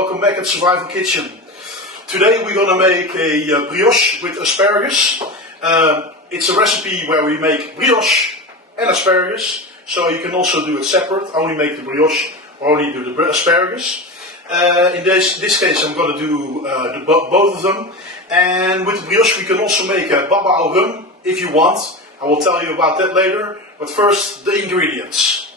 welcome back at Survival Kitchen. Today we're gonna make a brioche with asparagus. It's a recipe where we make brioche and asparagus, so you can also do it separate, only make the brioche or only do the asparagus. In this case I'm gonna do both of them, and with the brioche we can also make a baba au rum if you want. I will tell you about that later, but first the ingredients.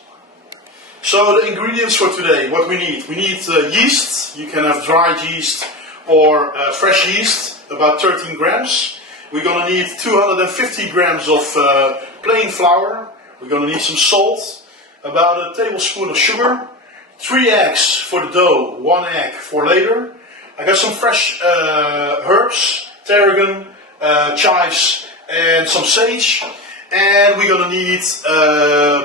So the ingredients for today, what we need yeast. You can have dried yeast or fresh yeast, about 13 grams. We're going to need 250 grams of plain flour. We're going to need some salt, about a tablespoon of sugar, 3 eggs for the dough, 1 egg for later. I got some fresh herbs, tarragon, chives and some sage. And we're going to need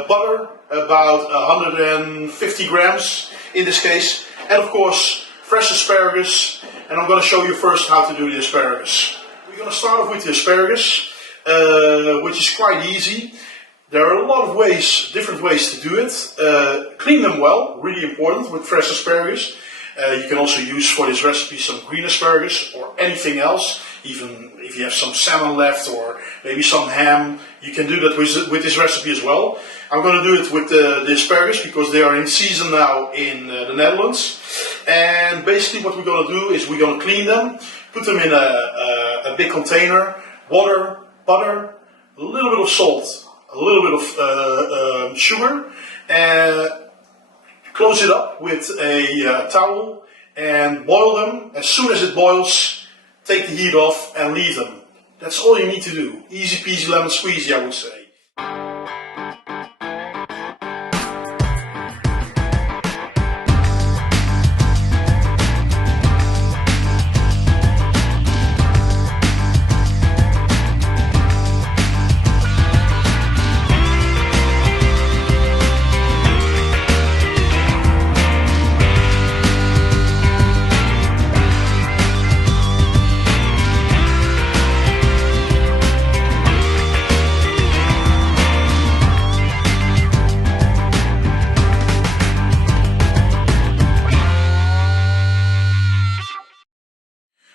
butter, about 150 grams in this case, and of course fresh asparagus. And I'm going to show you first how to do the asparagus. We're going to start off with the asparagus, which is quite easy. There are a lot of ways, different ways to do it. Clean them well, really important with fresh asparagus. You can also use for this recipe some green asparagus or anything else. Even if you have some salmon left or maybe some ham, you can do that with this recipe as well. I'm going to do it with the asparagus because they are in season now in the Netherlands. And basically what we're going to do is we're going to clean them, put them in a big container, water, butter, a little bit of salt, a little bit of sugar, and close it up with a towel and boil them. As soon as it boils, take the heat off and leave them. That's all you need to do. Easy peasy lemon squeezy, I would say.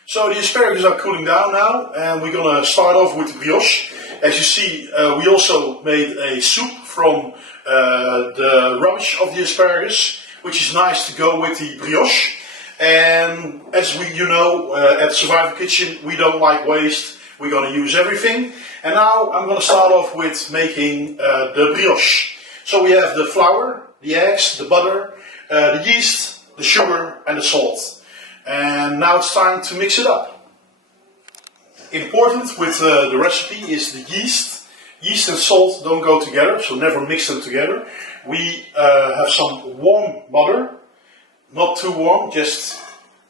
So the asparagus are cooling down now, and we're going to start off with the brioche. As you see, we also made a soup from the rubbish of the asparagus, which is nice to go with the brioche. And as you know, at Survival Kitchen, we don't like waste. We're going to use everything. And now I'm going to start off with making the brioche. So we have the flour, the eggs, the butter, the yeast, the sugar and the salt. And now it's time to mix it up. Important with the recipe is the yeast. Yeast and salt don't go together, so never mix them together. We have some warm butter, not too warm, just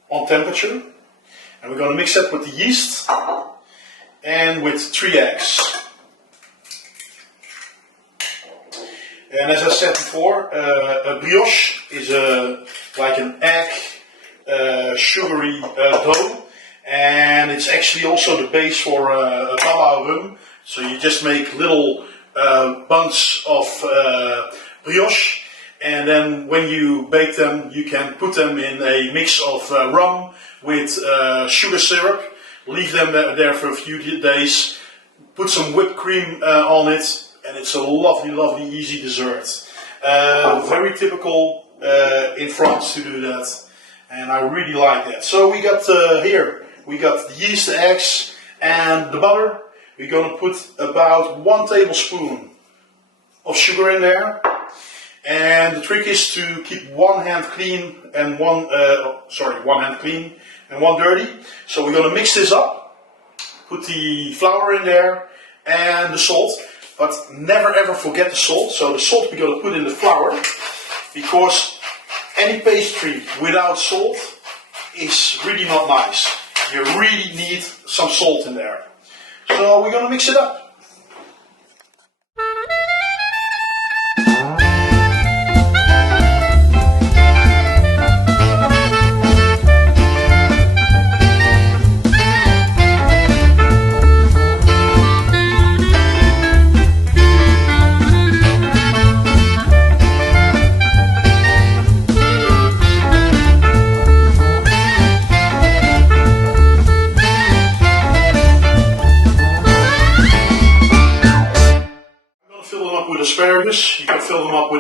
on temperature. And we're going to mix that with the yeast and with 3 eggs. And as I said before, a brioche is like an egg, sugary dough, and it's actually also the base for a baba au rum. So you just make little buns of brioche, and then when you bake them you can put them in a mix of rum with sugar syrup, leave them there for a few days, put some whipped cream on it, and it's a lovely easy dessert. Very typical in France to do that. And I really like that. So we got here, we got the yeast, the eggs and the butter. We're going to put about 1 tablespoon of sugar in there. And the trick is to keep one hand clean and one hand clean and one dirty. So we're going to mix this up, put the flour in there and the salt. But never ever forget the salt. So the salt we're going to put in the flour, because any pastry without salt is really not nice. You really need some salt in there. So we're going to mix it up.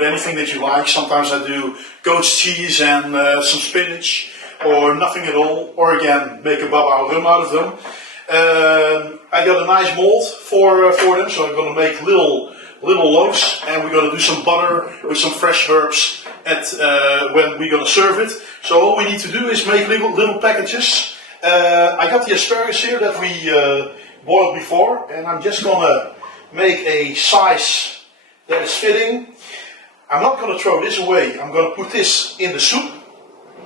with anything that you like. Sometimes I do goat's cheese and some spinach, or nothing at all, or again make a baba au rum out of them. I got a nice mold for them, so I'm going to make little loaves, and we're going to do some butter with some fresh herbs when we're going to serve it. So all we need to do is make little packages. I got the asparagus here that we boiled before, and I'm just going to make a size that is fitting. I'm not going to throw this away. I'm going to put this in the soup,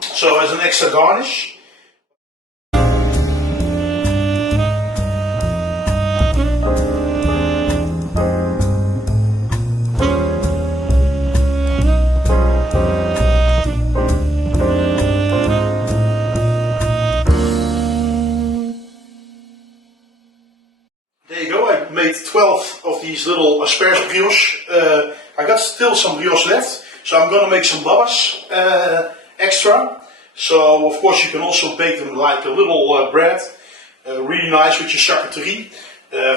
so as an extra garnish. There you go, I made 12 of these little asparagus brioche. I got still some brioche left, so I'm going to make some babas extra. So of course you can also bake them like a little bread, really nice with your charcuterie,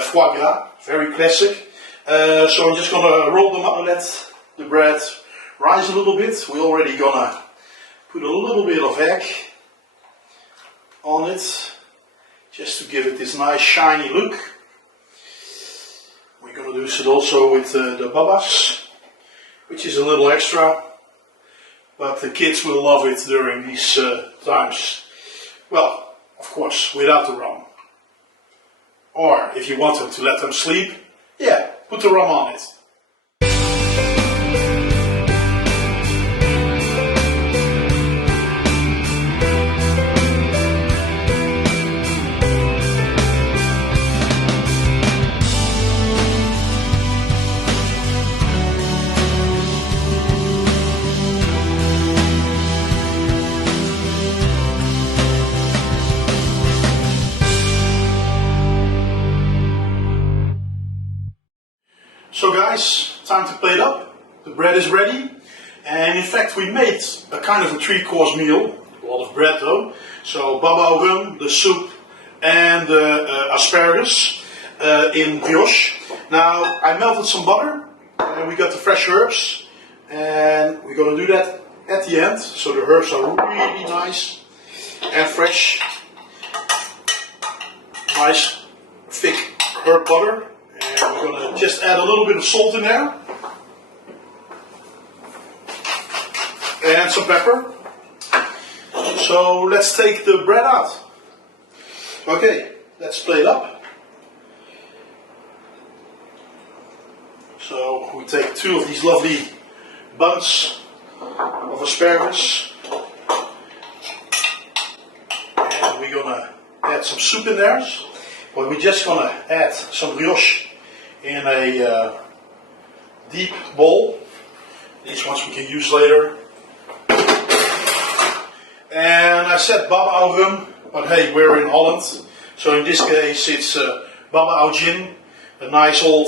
foie gras, very classic. So I'm just going to roll them up and let the bread rise a little bit. We're already going to put a little bit of egg on it, just to give it this nice shiny look. We're going to do it also with the babas, which is a little extra, but the kids will love it during these times. Well, of course, without the rum. Or if you want them to let them sleep, yeah, put the rum on it. So guys, time to plate up. The bread is ready, and in fact we made a kind of a 3-course meal. A lot of bread though. So baba au rum, the soup, and the asparagus in brioche. Now I melted some butter, and we got the fresh herbs, and we're going to do that at the end. So the herbs are really nice and fresh. Nice thick herb butter. And we're going to just add a little bit of salt in there. And some pepper. So let's take the bread out. Okay, let's plate up. So we take 2 of these lovely buns of asparagus. And we're going to add some soup in there. But we're just going to add some brioche in a deep bowl. These ones we can use later. And I said baba au rum, but hey, we're in Holland, so in this case it's baba au gin, a nice old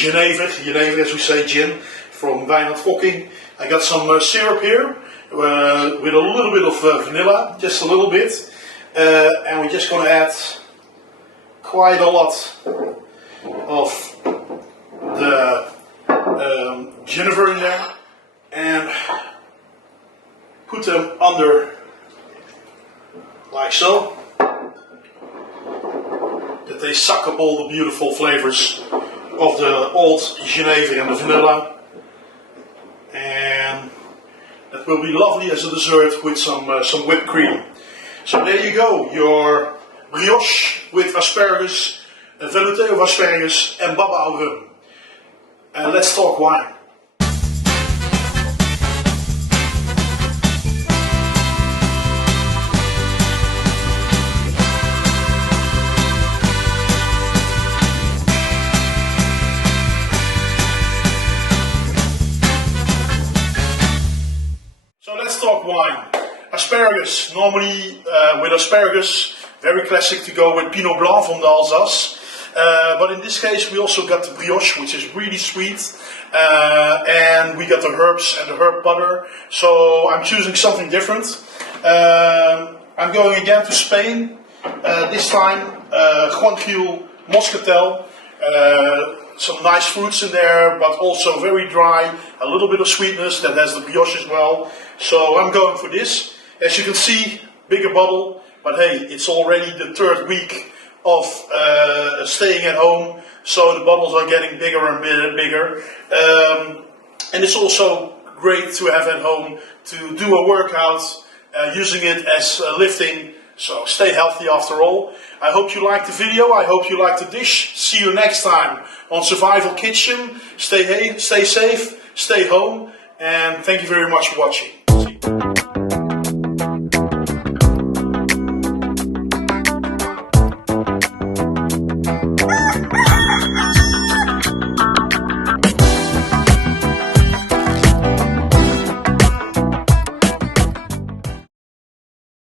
Genever as we say, gin from Wijnand. I got some syrup here with a little bit of vanilla, just a little bit, and we're just going to add quite a lot of the Genever in there, and put them under like so, that they suck up all the beautiful flavors of the old Genever and the vanilla, and that will be lovely as a dessert with some whipped cream. So there you go, your brioche with asparagus, a velouté of asparagus and baba au rum. And let's talk wine. So let's talk wine. Asparagus, normally with asparagus, very classic to go with Pinot Blanc from the Alsace. But in this case we also got the brioche, which is really sweet, and we got the herbs and the herb butter, so I'm choosing something different. I'm going again to Spain, this time Juan Gil Moscatel, some nice fruits in there, but also very dry, a little bit of sweetness that has the brioche as well. So I'm going for this. As you can see, bigger bottle, but hey, it's already the 3rd week of staying at home, so the bottles are getting bigger and bigger. And it's also great to have at home to do a workout, using it as lifting. So stay healthy after all. I hope you liked the video. I hope you liked the dish. See you next time on Survival Kitchen. Stay safe, stay home, and thank you very much for watching.